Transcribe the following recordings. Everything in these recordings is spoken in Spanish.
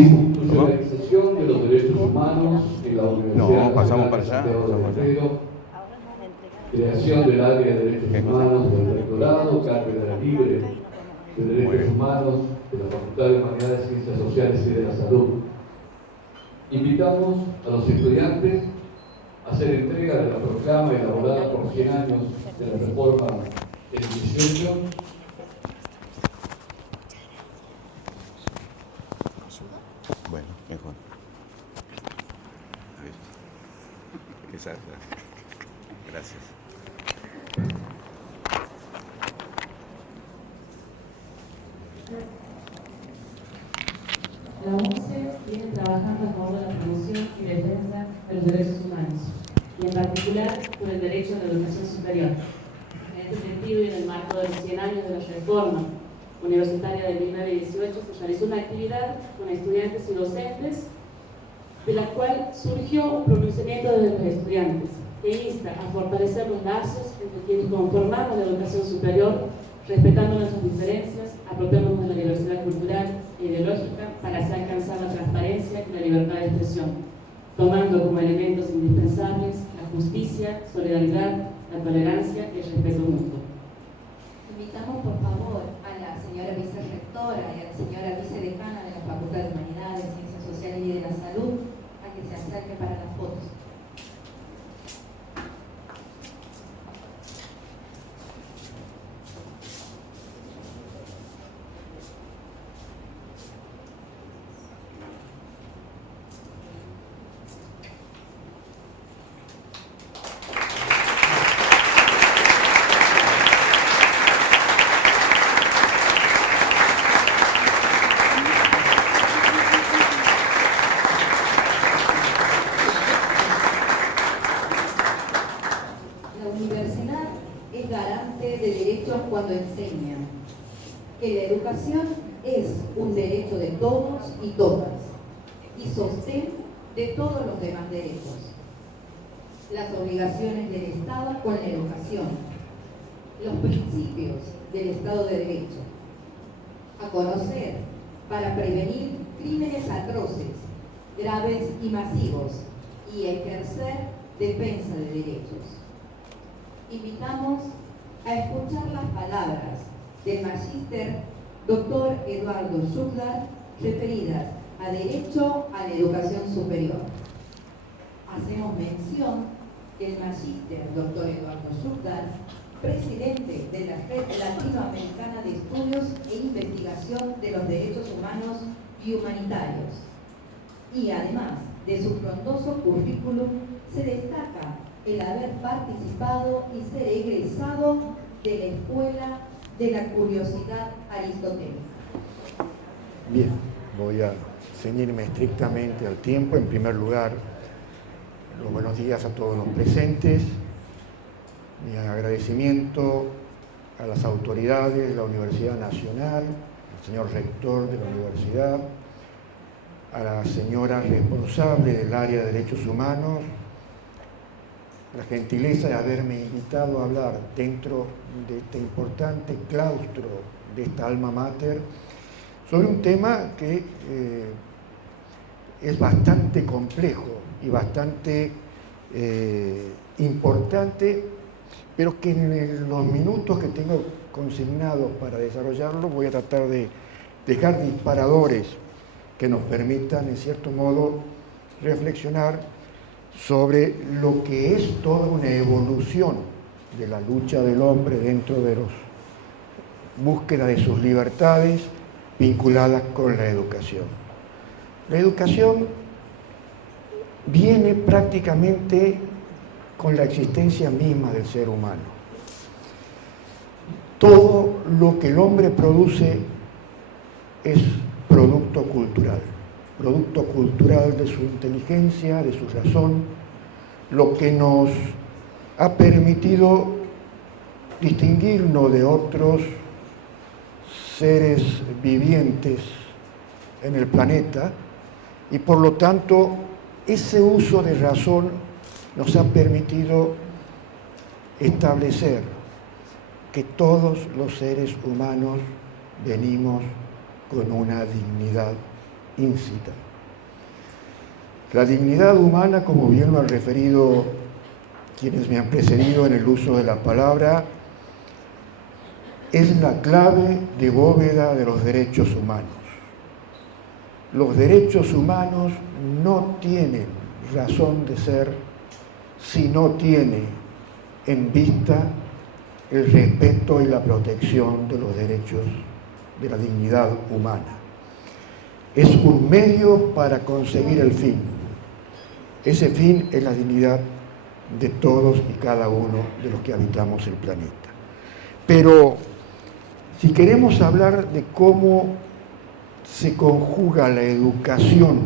Institucionalización de los derechos humanos en la Universidad pasamos Nacional para de allá. Santiago del Estero, creación del área de derechos humanos del rectorado, cátedra libre de derechos humanos de la Facultad de Humanidades, Ciencias Sociales y de la Salud. Invitamos a los estudiantes a hacer entrega de la proclama elaborada por 100 años de la reforma del 18. Bueno, mejor. Exacto. Gracias. La UNCE viene trabajando a favor de la promoción y defensa de los derechos humanos, y en particular por el derecho a la educación superior. En este sentido, y en el marco de los 100 años de la reforma universitaria de 1918, se realizó una actividad con estudiantes y docentes, de la cual surgió un pronunciamiento de los estudiantes, que insta a fortalecer los lazos entre quienes conformamos la educación superior, respetando nuestras diferencias, apropiándonos de la diversidad cultural e ideológica para hacer alcanzar la transparencia y la libertad de expresión, tomando como elementos indispensables la justicia, solidaridad, la tolerancia y el respeto mutuo. Invitamos por favor a la señora vicerrectora y a la señora vicedecana de la Facultad de Humanidades, Ciencias Sociales y de la Salud a que se acerquen para las fotos. Cuando enseña que la educación es un derecho de todos y todas y sostén de todos los demás derechos. Las obligaciones del Estado con la educación, los principios del Estado de Derecho, a conocer para prevenir crímenes atroces, graves y masivos y ejercer defensa de derechos. Invitamos a escuchar las palabras del magíster Dr. Eduardo Schutlar referidas a Derecho a la Educación Superior. Hacemos mención que el magíster Dr. Eduardo Schutlar, presidente de la Red Latinoamericana de Estudios e Investigación de los Derechos Humanos y Humanitarios, y además de su frondoso currículum, se destaca el haber participado y ser egresado de la Escuela de la Curiosidad Aristotélica. Bien, voy a ceñirme estrictamente al tiempo. En primer lugar, los buenos días a todos los presentes. Mi agradecimiento a las autoridades de la Universidad Nacional, al señor rector de la universidad, a la señora responsable del área de Derechos Humanos, la gentileza de haberme invitado a hablar dentro de este importante claustro de esta alma mater sobre un tema que es bastante complejo y bastante importante, pero que en los minutos que tengo consignados para desarrollarlo voy a tratar de dejar disparadores que nos permitan, en cierto modo, reflexionar sobre lo que es toda una evolución de la lucha del hombre dentro de la búsqueda de sus libertades vinculadas con la educación. La educación viene prácticamente con la existencia misma del ser humano. Todo lo que el hombre produce es producto cultural de su inteligencia, de su razón, lo que nos ha permitido distinguirnos de otros seres vivientes en el planeta, y por lo tanto ese uso de razón nos ha permitido establecer que todos los seres humanos venimos con una dignidad incita. La dignidad humana, como bien lo han referido quienes me han precedido en el uso de la palabra, es la clave de bóveda de los derechos humanos. Los derechos humanos no tienen razón de ser si no tiene en vista el respeto y la protección de los derechos de la dignidad humana. Es un medio para conseguir el fin. Ese fin es la dignidad de todos y cada uno de los que habitamos el planeta. Pero si queremos hablar de cómo se conjuga la educación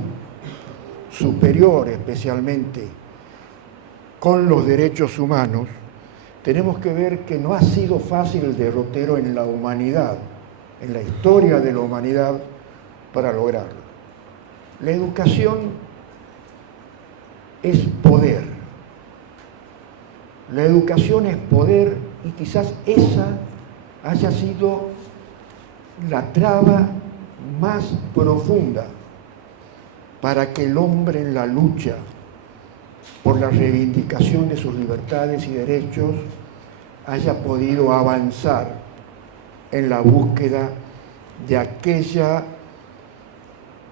superior, especialmente con los derechos humanos, tenemos que ver que no ha sido fácil el derrotero en la humanidad, en la historia de la humanidad, para lograrlo. La educación es poder. La educación es poder y quizás esa haya sido la traba más profunda para que el hombre en la lucha por la reivindicación de sus libertades y derechos haya podido avanzar en la búsqueda de aquella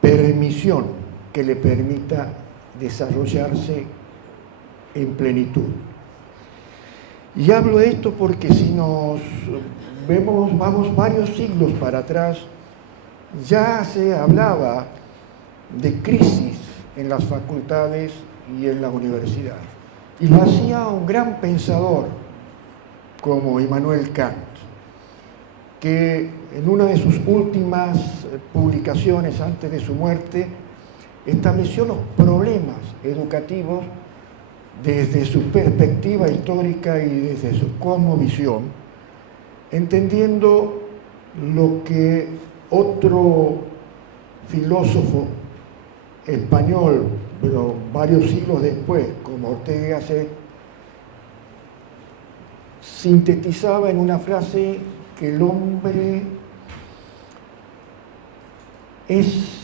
permisión que le permita desarrollarse en plenitud. Y hablo de esto porque si nos vamos varios siglos para atrás, ya se hablaba de crisis en las facultades y en la universidad. Y lo hacía un gran pensador como Immanuel Kant, que en una de sus últimas publicaciones antes de su muerte estableció los problemas educativos desde su perspectiva histórica y desde su cosmovisión, entendiendo lo que otro filósofo español, pero varios siglos después, como Ortega y Gasset, sintetizaba en una frase que el hombre es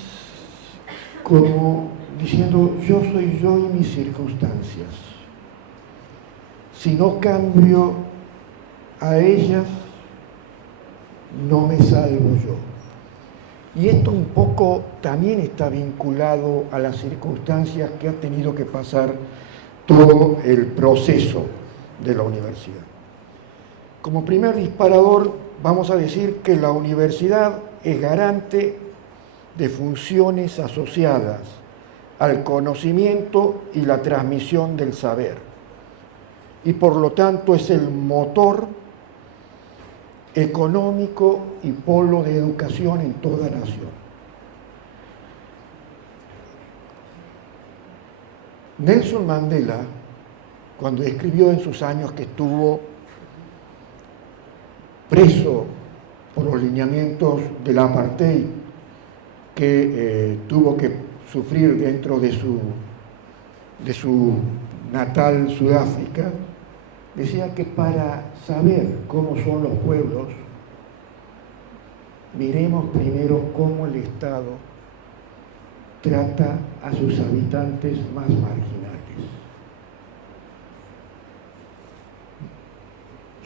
como diciendo, yo soy yo y mis circunstancias. Si no cambio a ellas, no me salvo yo. Y esto un poco también está vinculado a las circunstancias que ha tenido que pasar todo el proceso de la universidad. Como primer disparador, vamos a decir que la universidad es garante de funciones asociadas al conocimiento y la transmisión del saber. Y por lo tanto es el motor económico y polo de educación en toda nación. Nelson Mandela, cuando escribió en sus años que estuvo preso por los lineamientos del apartheid que tuvo que sufrir dentro de su natal Sudáfrica, decía que para saber cómo son los pueblos, miremos primero cómo el Estado trata a sus habitantes más marginales.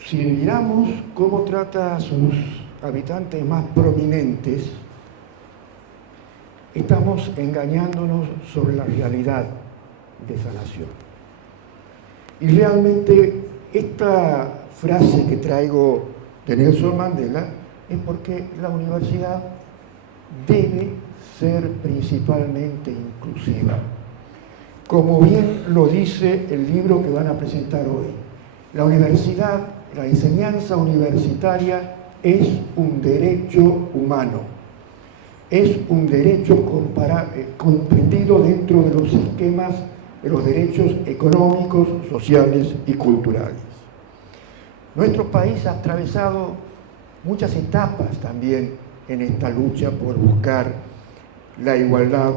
Si miramos cómo trata a sus habitantes más prominentes, estamos engañándonos sobre la realidad de esa nación. Y realmente esta frase que traigo de Nelson Mandela es porque la universidad debe ser principalmente inclusiva. Como bien lo dice el libro que van a presentar hoy, la universidad, la enseñanza universitaria es un derecho humano, es un derecho comprendido dentro de los esquemas de los derechos económicos, sociales y culturales. Nuestro país ha atravesado muchas etapas también en esta lucha por buscar la igualdad,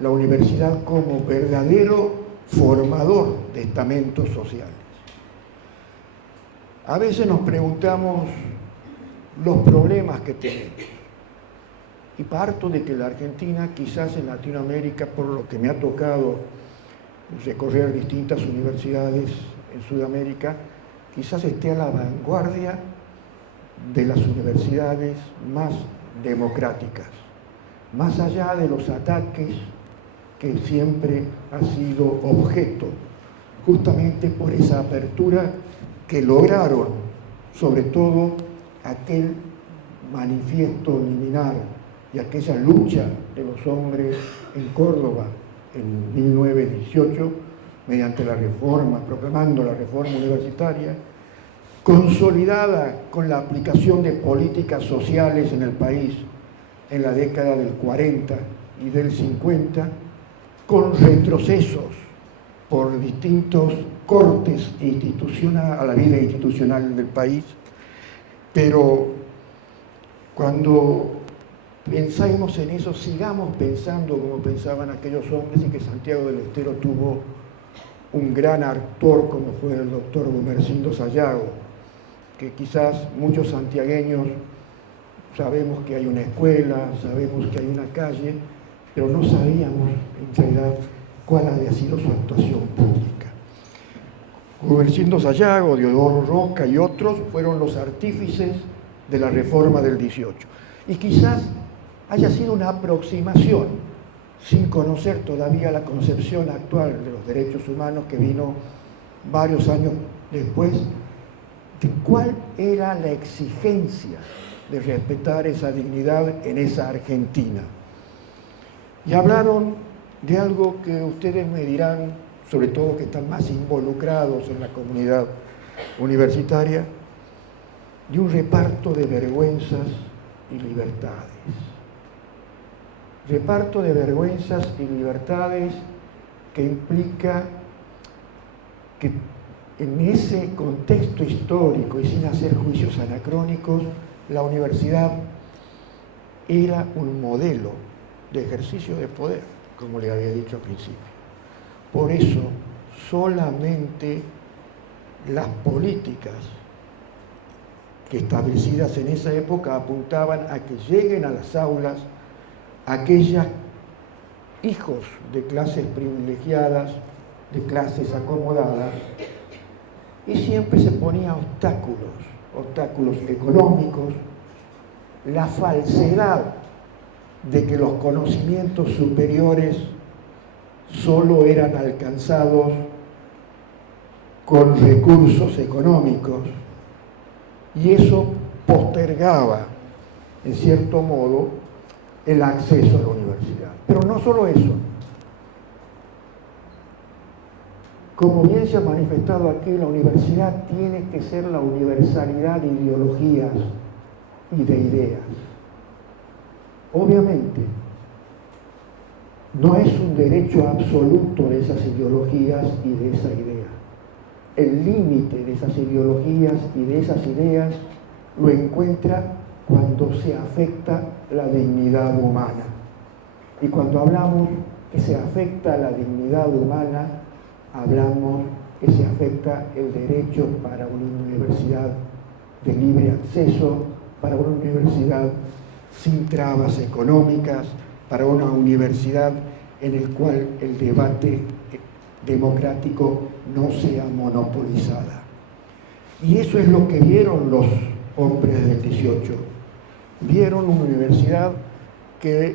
la universidad como verdadero formador de estamentos sociales. A veces nos preguntamos los problemas que tenemos. Y parto de que la Argentina, quizás en Latinoamérica, por lo que me ha tocado recorrer distintas universidades en Sudamérica, quizás esté a la vanguardia de las universidades más democráticas, más allá de los ataques que siempre ha sido objeto, justamente por esa apertura que lograron, sobre todo aquel manifiesto liminar y aquella lucha de los hombres en Córdoba en 1918, mediante la reforma, proclamando la reforma universitaria, consolidada con la aplicación de políticas sociales en el país en la década del 40 y del 50, con retrocesos por distintos cortes a la vida institucional del país, pero cuando pensemos en eso, sigamos pensando como pensaban aquellos hombres, y que Santiago del Estero tuvo un gran actor como fue el doctor Gumersindo Sayago, que quizás muchos santiagueños sabemos que hay una escuela, sabemos que hay una calle, pero no sabíamos en realidad cuál había sido su actuación pública. Gumersindo Sayago, Diodoro Roca y otros fueron los artífices de la reforma del 18. Y quizás haya sido una aproximación, sin conocer todavía la concepción actual de los derechos humanos que vino varios años después, de cuál era la exigencia de respetar esa dignidad en esa Argentina. Y hablaron de algo que ustedes me dirán, sobre todo que están más involucrados en la comunidad universitaria, de un reparto de vergüenzas y libertades. Reparto de vergüenzas y libertades que implica que en ese contexto histórico y sin hacer juicios anacrónicos, la universidad era un modelo de ejercicio de poder, como le había dicho al principio. Por eso, solamente las políticas que establecidas en esa época apuntaban a que lleguen a las aulas aquellos hijos de clases privilegiadas, de clases acomodadas, y siempre se ponía obstáculos económicos, la falsedad de que los conocimientos superiores solo eran alcanzados con recursos económicos, y eso postergaba, en cierto modo, el acceso a la universidad. Pero no solo eso. Como bien se ha manifestado aquí, la universidad tiene que ser la universalidad de ideologías y de ideas. Obviamente, no es un derecho absoluto de esas ideologías y de esa idea. El límite de esas ideologías y de esas ideas lo encuentra cuando se afecta la dignidad humana. Y cuando hablamos que se afecta la dignidad humana, hablamos que se afecta el derecho para una universidad de libre acceso, para una universidad sin trabas económicas, para una universidad en el cual el debate democrático no sea monopolizada. Y eso es lo que vieron los hombres del 18. Vieron una universidad que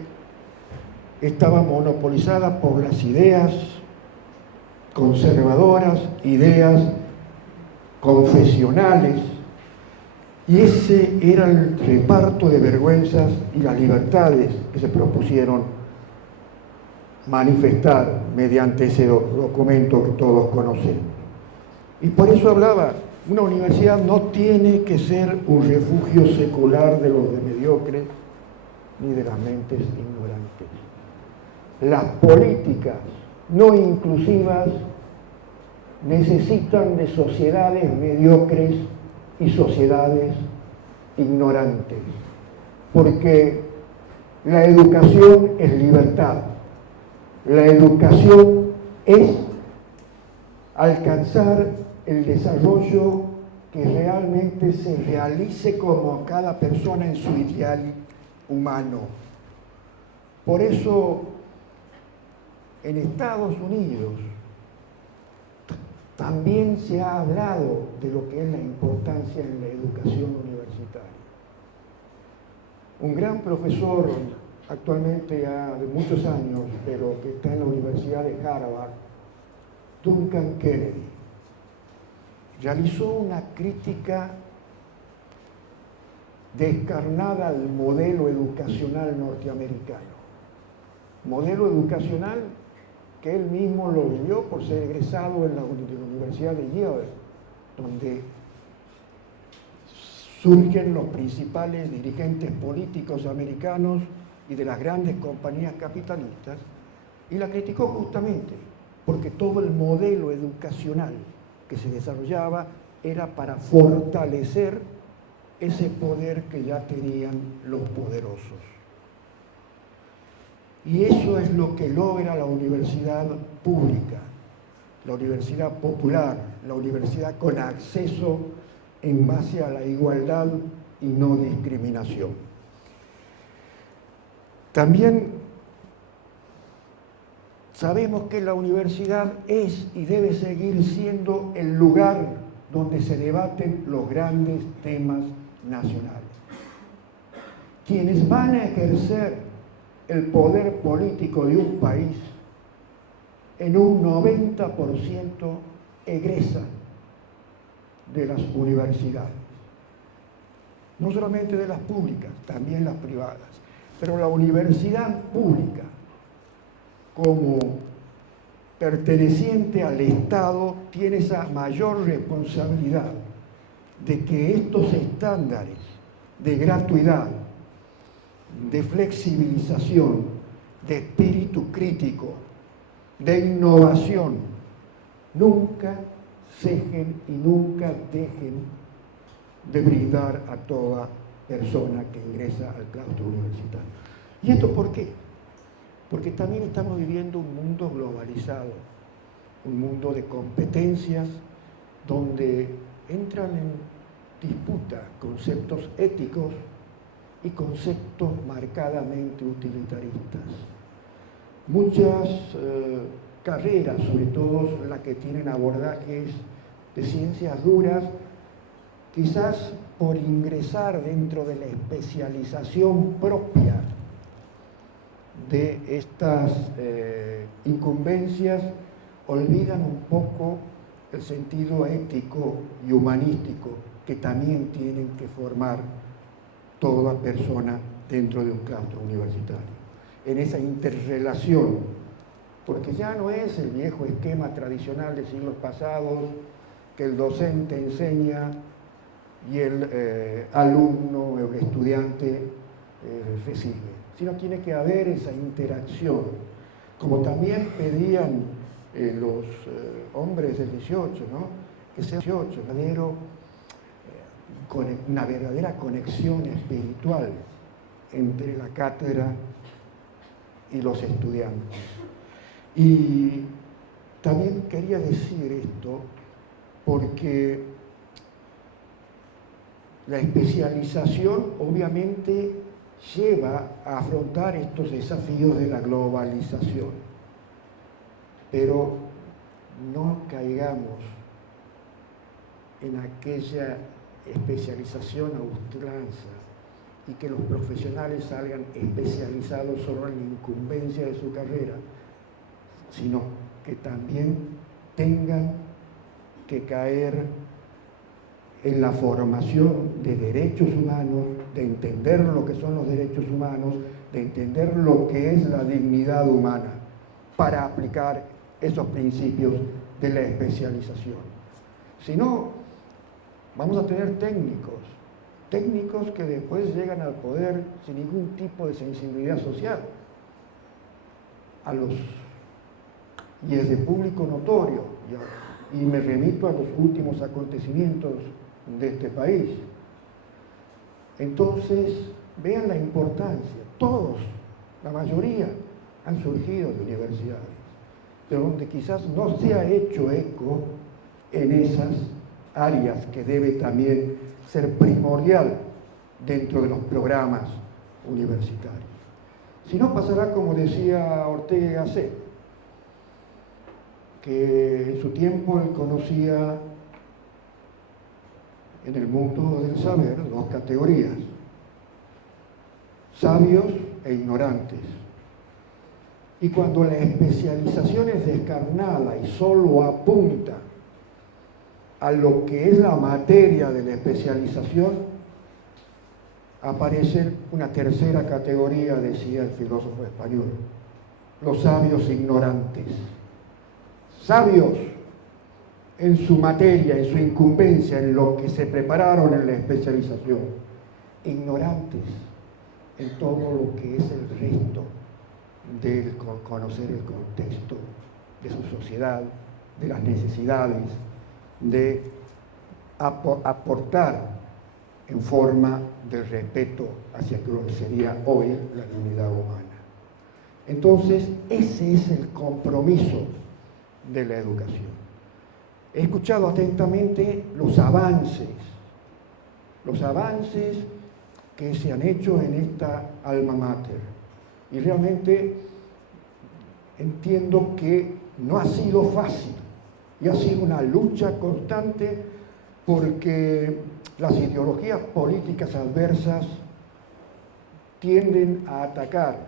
estaba monopolizada por las ideas conservadoras, ideas confesionales, y ese era el reparto de vergüenzas y las libertades que se propusieron manifestar mediante ese documento que todos conocemos. Y por eso hablaba, una universidad no tiene que ser un refugio secular de los mediocres ni de las mentes ignorantes. Las políticas no inclusivas necesitan de sociedades mediocres y sociedades ignorantes, porque la educación es libertad. La educación es alcanzar el desarrollo que realmente se realice como cada persona en su ideal humano. Por eso, en Estados Unidos también se ha hablado de lo que es la importancia en la educación universitaria. Un gran profesor, actualmente ya de muchos años, pero que está en la Universidad de Harvard, Duncan Kennedy, realizó una crítica descarnada al modelo educacional norteamericano. Modelo educacional que él mismo lo vivió por ser egresado de la Universidad de Yale, donde surgen los principales dirigentes políticos americanos y de las grandes compañías capitalistas, y la criticó justamente porque todo el modelo educacional que se desarrollaba era para fortalecer ese poder que ya tenían los poderosos. Y eso es lo que logra la universidad pública, la universidad popular, la universidad con acceso en base a la igualdad y no discriminación. También sabemos que la universidad es y debe seguir siendo el lugar donde se debaten los grandes temas nacionales. Quienes van a ejercer el poder político de un país, en un 90% egresan de las universidades. No solamente de las públicas, también las privadas. Pero la universidad pública, como perteneciente al Estado, tiene esa mayor responsabilidad de que estos estándares de gratuidad, de flexibilización, de espíritu crítico, de innovación, nunca cejen y nunca dejen de brindar a toda persona que ingresa al claustro universitario. ¿Y esto por qué? Porque también estamos viviendo un mundo globalizado, un mundo de competencias donde entran en disputa conceptos éticos y conceptos marcadamente utilitaristas. Muchas carreras, sobre todo las que tienen abordajes de ciencias duras, quizás por ingresar dentro de la especialización propia de estas incumbencias, olvidan un poco el sentido ético y humanístico que también tienen que formar toda persona dentro de un claustro universitario. En esa interrelación, porque ya no es el viejo esquema tradicional de siglos pasados, que el docente enseña y el alumno o el estudiante recibe, sino tiene que haber esa interacción, como también pedían los hombres del 18, ¿no? Que sea 18, una verdadera conexión espiritual entre la cátedra y los estudiantes. Y también quería decir esto porque la especialización obviamente lleva a afrontar estos desafíos de la globalización, pero no caigamos en aquella especialización a ultranza y que los profesionales salgan especializados solo en la incumbencia de su carrera, sino que también tengan que caer en la formación de derechos humanos, de entender lo que son los derechos humanos, de entender lo que es la dignidad humana, para aplicar esos principios de la especialización. Si no, vamos a tener técnicos que después llegan al poder sin ningún tipo de sensibilidad social. Y es de público notorio, y me remito a los últimos acontecimientos de este país. Entonces, vean la importancia. Todos, la mayoría, han surgido de universidades, pero donde quizás no se ha hecho eco en esas áreas que debe también ser primordial dentro de los programas universitarios. Si no, pasará como decía Ortega y Gasset, que en su tiempo él conocía en el mundo del saber dos categorías: sabios e ignorantes. Y cuando la especialización es descarnada y solo apunta a lo que es la materia de la especialización, aparece una tercera categoría, decía el filósofo español: los sabios ignorantes. Sabios en su materia, en su incumbencia, en lo que se prepararon en la especialización. Ignorantes en todo lo que es el resto del conocer el contexto de su sociedad, de las necesidades, de aportar en forma de respeto hacia lo que sería hoy la dignidad humana. Entonces, ese es el compromiso de la educación. He escuchado atentamente los avances que se han hecho en esta alma mater, y realmente entiendo que no ha sido fácil y ha sido una lucha constante, porque las ideologías políticas adversas tienden a atacar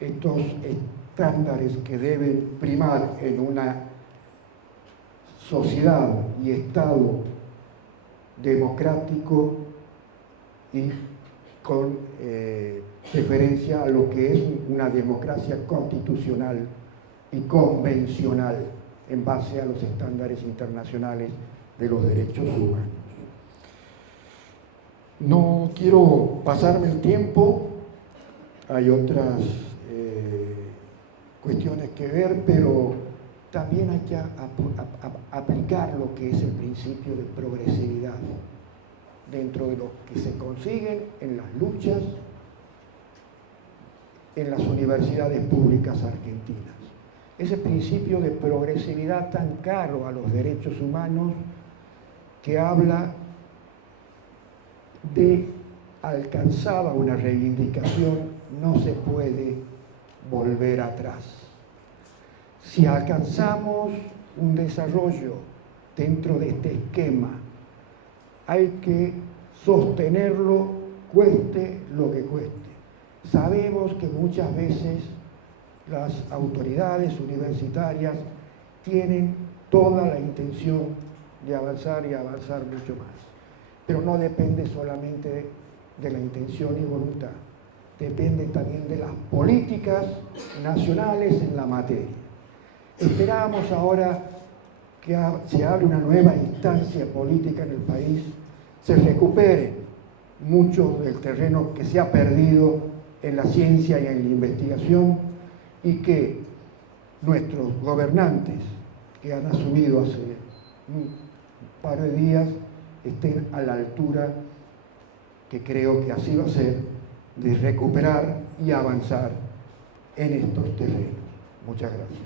estos estándares que deben primar en una sociedad y Estado democrático y con referencia a lo que es una democracia constitucional y convencional en base a los estándares internacionales de los derechos humanos. No quiero pasarme el tiempo, hay otras cuestiones que ver, pero también hay que aplicar lo que es el principio de progresividad dentro de lo que se consiguen en las luchas en las universidades públicas argentinas. Ese principio de progresividad tan caro a los derechos humanos, que habla de alcanzada una reivindicación, no se puede volver atrás. Si alcanzamos un desarrollo dentro de este esquema, hay que sostenerlo, cueste lo que cueste. Sabemos que muchas veces las autoridades universitarias tienen toda la intención de avanzar y avanzar mucho más, pero no depende solamente de la intención y voluntad, depende también de las políticas nacionales en la materia. Esperamos ahora que se abra una nueva instancia política en el país, se recupere mucho del terreno que se ha perdido en la ciencia y en la investigación, y que nuestros gobernantes que han asumido hace un par de días estén a la altura, que creo que así va a ser, de recuperar y avanzar en estos terrenos. Muchas gracias.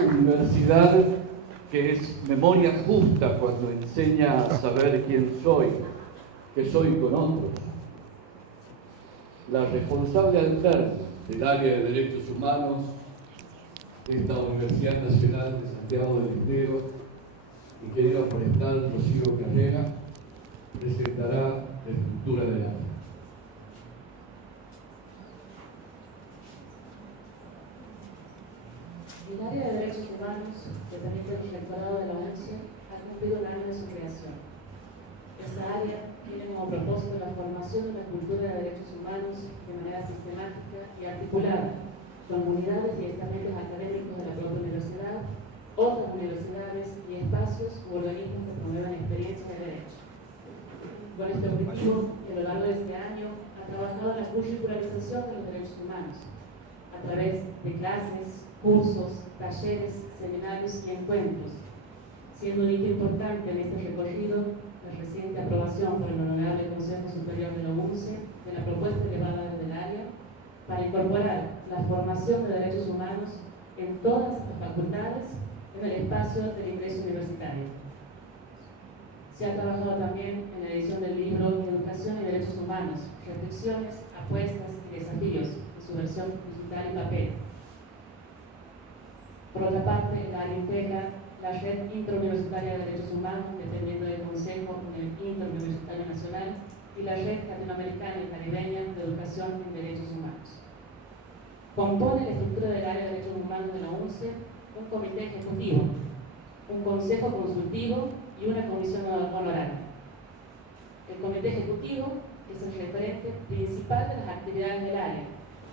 Universidad que es memoria justa cuando enseña a saber quién soy, que soy con otros. La responsable alterna del área de Derechos Humanos de esta Universidad Nacional de Santiago del Estero, ingeniera forestal Rocío Carrera, presentará la estructura del área. El área de derechos humanos, que también fue el rectorado de la UNCE, ha cumplido un año de su creación. Esta área tiene como propósito la formación de la cultura de derechos humanos de manera sistemática y articulada con unidades y estamentos académicos de la propia universidad, otras universidades y espacios u organismos que promuevan experiencias de derecho. Con este objetivo, a lo largo de este año, ha trabajado en la curricularización de los derechos humanos a través de clases, cursos, talleres, seminarios y encuentros, siendo un hito importante en este recorrido la reciente aprobación por el Honorable Consejo Superior de la UNCE de la propuesta elevada desde el área para incorporar la la formación de derechos humanos en todas las facultades en el espacio del ingreso universitario. Se ha trabajado también en la edición del libro Educación y Derechos Humanos, Reflexiones, Apuestas y Desafíos, en su versión digital y papel. Por otra parte, el área integra la Red Interuniversitaria de Derechos Humanos, dependiendo del Consejo Interuniversitario Nacional, y la Red Latinoamericana y Caribeña de Educación en Derechos Humanos. Compone la estructura del área de Derechos Humanos de la UNCE un comité ejecutivo, un consejo consultivo y una comisión honoraria. El comité ejecutivo es el referente principal de las actividades del área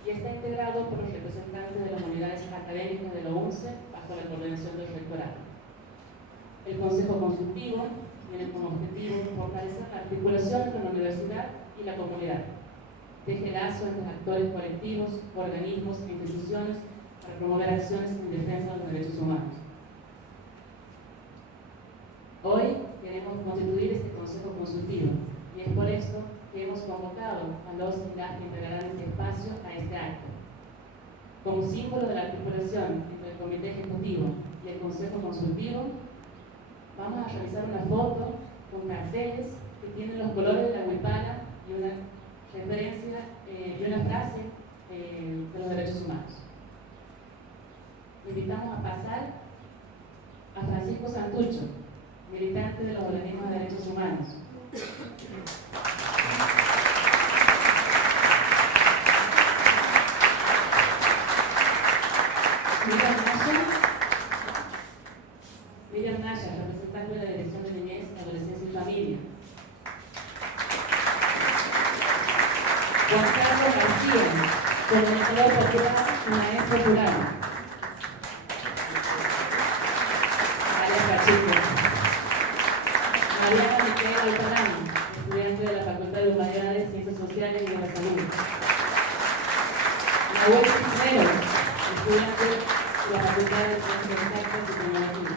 y está integrado por los representantes de las unidades académicas de la UNCE bajo la coordinación del rectorado. El consejo consultivo tiene como objetivo fortalecer la articulación entre la universidad y la comunidad, teje lazo entre actores colectivos, organismos e instituciones para promover acciones en defensa de los derechos humanos. Hoy queremos constituir este consejo consultivo y es por esto que hemos convocado a los y las que integrarán este espacio a este acto. Como símbolo de la articulación entre el comité ejecutivo y el consejo consultivo, vamos a realizar una foto con carteles que tienen los colores de la huipala y una referencia y una frase de los derechos humanos. Invitamos a pasar a Francisco Santucho, militante de los organismos de derechos humanos. Miriam Naya, representante de la Dirección de Niñez, Adolescencia y Familia. Juan Carlos García, comunicador popular y maestro rural. Mariana Miquel Alparán, estudiante de la Facultad de Humanidades, Ciencias Sociales y de la Salud. Nahuel Cisneros, estudiante de la Facultad de Ciencias Exactas y Tecnología.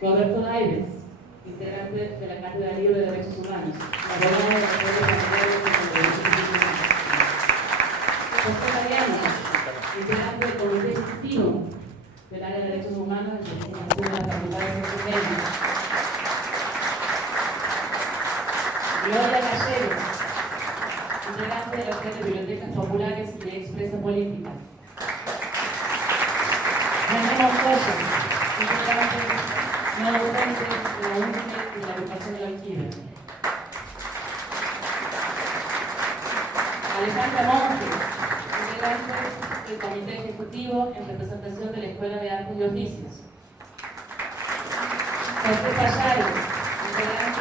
Roberto Daives, integrante de la Cátedra Libre de Derechos Humanos, abogado de la Corte de Derechos Humanos. José Mariano, integrante del Comité Ejecutivo del Área de Derechos Humanos de la Facultad de Ciencias Médicas. Gloria Gallegos, integrante de la Red de Bibliotecas Populares y de Expresa Política. René Montoya, integrante no docente de la UNCE y de la Educación de la Alquiler. Alejandra Monte, integrante del Comité Ejecutivo en representación de la Escuela de Artes y Oficios. José Payaro, integrante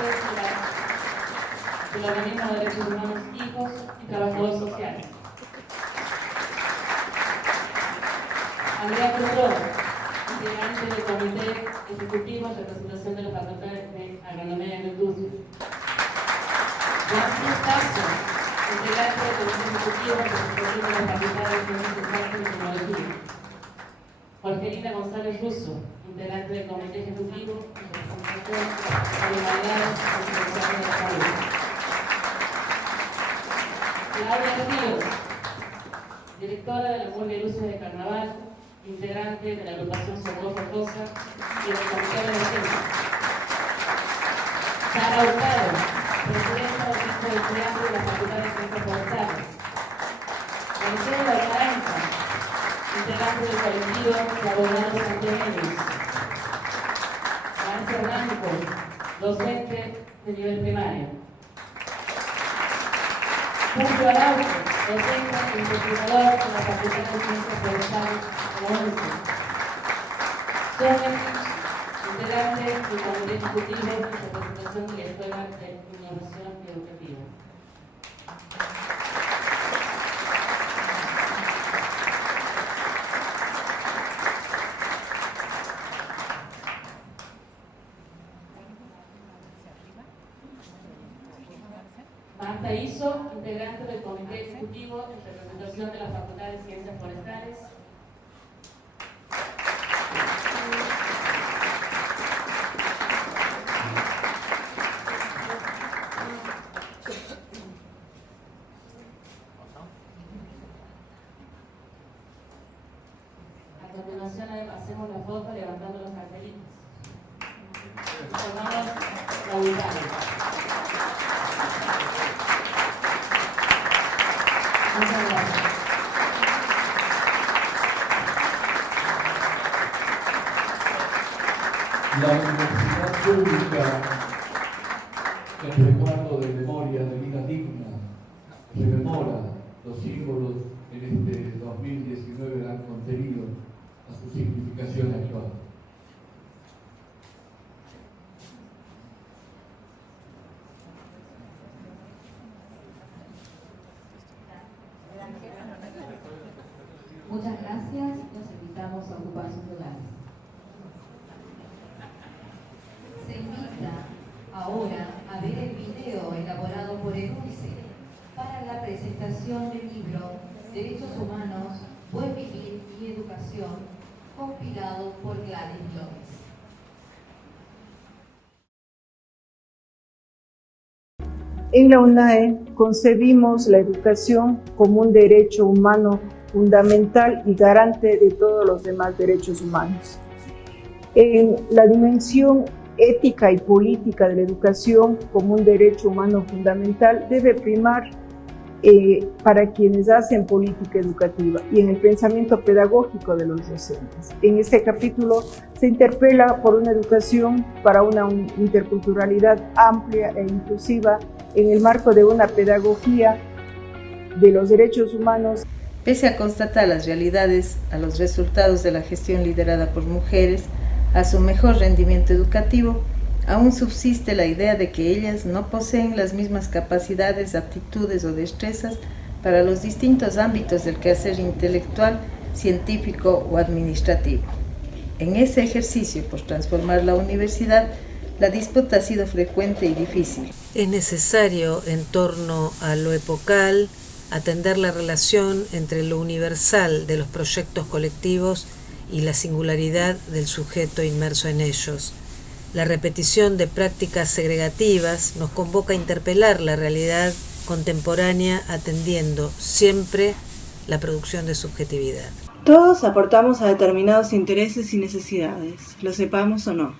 del Organismo de Derechos Humanos Hijos y Trabajador Social. Andrea Cruzó, integrante del Comité Ejecutivo en representación de la Facultad de Agronomía y Agricultura. Juan Cruz Castro, integrante del Comité Ejecutivo en representación de la Facultad de Ciencias Exactas y Tecnología. Jorgelina González Russo, integrante del Comité Ejecutivo en representación de la Humanidades y Ciencias de la Salud. Claudia Ríos, directora de la Murga y Luces de Carnaval, integrante de la agrupación Socorro Rosa y del Comité de Defensa. Sara Hurtado, presidenta del Centro de Estudiantes de la Facultad de Ciencias Forestales. Marcelo Naranja, integrante del colectivo de abogados antiaéreos. Marcia Blanco, docente de nivel primario. Julio Araujo, docente e investigador de la Facultad de Ciencias Forestales de la UNCE. Sonia, integrante del Comité Ejecutivo en representación de la Escuela de Innovación Educativa. Marta Iso, integrante del Comité Ejecutivo en representación de la Facultad de Ciencias Forestales. hermanos laboratorios. Muchas gracias. La Universidad Pública, en recuerdo de memoria de vida digna, rememora los símbolos en este 2019 dan contenido a su significación actual. Muchas gracias. Los invitamos a ocupar sus lugares. Se invita ahora a ver el video elaborado por el UNICEF para la presentación del libro Derechos Humanos, Buen Vivir y Educación, compilado por Gladys López. En la UNAE concebimos la educación como un derecho humano fundamental y garante de todos los demás derechos humanos. En la dimensión ética y política de la educación como un derecho humano fundamental debe primar para quienes hacen política educativa y en el pensamiento pedagógico de los docentes. En este capítulo se interpela por una educación para una interculturalidad amplia e inclusiva en el marco de una pedagogía de los derechos humanos. Pese a constatar las realidades, a los resultados de la gestión liderada por mujeres, a su mejor rendimiento educativo, aún subsiste la idea de que ellas no poseen las mismas capacidades, aptitudes o destrezas para los distintos ámbitos del quehacer intelectual, científico o administrativo. En ese ejercicio por transformar la universidad, la disputa ha sido frecuente y difícil. Es necesario, en torno a lo epocal, atender la relación entre lo universal de los proyectos colectivos y la singularidad del sujeto inmerso en ellos. La repetición de prácticas segregativas nos convoca a interpelar la realidad contemporánea atendiendo siempre la producción de subjetividad. Todos aportamos a determinados intereses y necesidades, lo sepamos o no.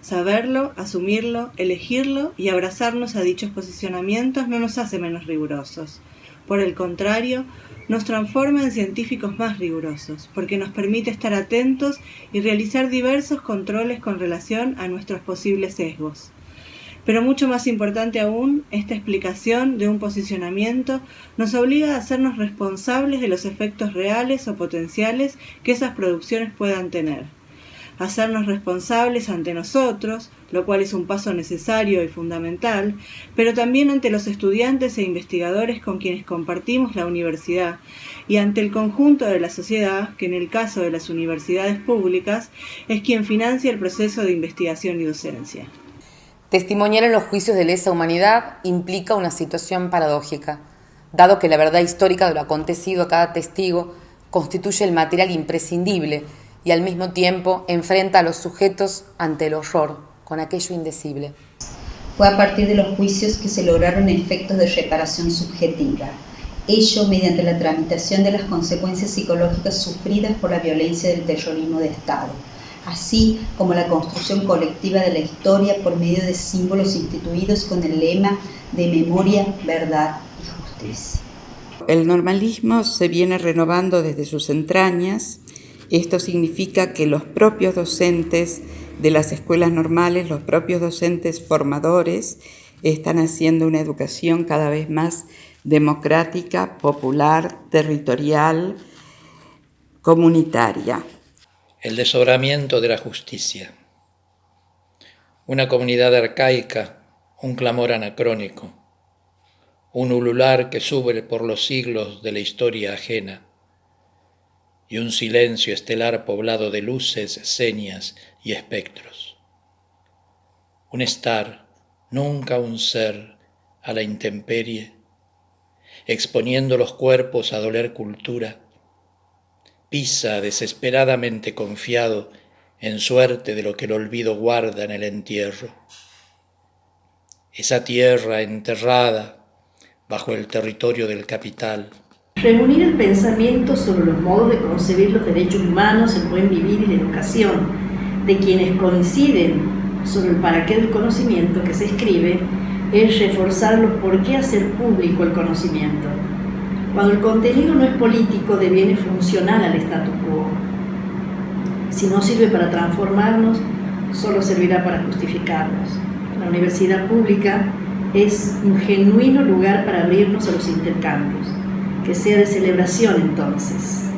Saberlo, asumirlo, elegirlo y abrazarnos a dichos posicionamientos no nos hace menos rigurosos. Por el contrario, nos transforma en científicos más rigurosos, porque nos permite estar atentos y realizar diversos controles con relación a nuestros posibles sesgos. Pero mucho más importante aún, esta explicación de un posicionamiento nos obliga a hacernos responsables de los efectos reales o potenciales que esas producciones puedan tener. Hacernos responsables ante nosotros, lo cual es un paso necesario y fundamental, pero también ante los estudiantes e investigadores con quienes compartimos la universidad y ante el conjunto de la sociedad, que en el caso de las universidades públicas es quien financia el proceso de investigación y docencia. Testimoniar en los juicios de lesa humanidad implica una situación paradójica, dado que la verdad histórica de lo acontecido a cada testigo constituye el material imprescindible y al mismo tiempo enfrenta a los sujetos ante el horror, con aquello indecible. Fue a partir de los juicios que se lograron efectos de reparación subjetiva, ello mediante la tramitación de las consecuencias psicológicas sufridas por la violencia del terrorismo de Estado, así como la construcción colectiva de la historia por medio de símbolos instituidos con el lema de memoria, verdad y justicia. El normalismo se viene renovando desde sus entrañas. Esto significa que los propios docentes de las escuelas normales, los propios docentes formadores, están haciendo una educación cada vez más democrática, popular, territorial, comunitaria. El desdobramiento de la justicia. Una comunidad arcaica, un clamor anacrónico, un ulular que sube por los siglos de la historia ajena, y un silencio estelar poblado de luces, señas y espectros. Un estar, nunca un ser, a la intemperie, exponiendo los cuerpos a doler cultura, pisa desesperadamente confiado en suerte de lo que el olvido guarda en el entierro. Esa tierra enterrada bajo el territorio del capital. Reunir el pensamiento sobre los modos de concebir los derechos humanos, el buen vivir y la educación, de quienes coinciden sobre el para qué del conocimiento que se escribe es reforzar los por qué hacer público el conocimiento. Cuando el contenido no es político, deviene funcional al statu quo. Si no sirve para transformarnos, solo servirá para justificarnos. La universidad pública es un genuino lugar para abrirnos a los intercambios, que sea de celebración entonces.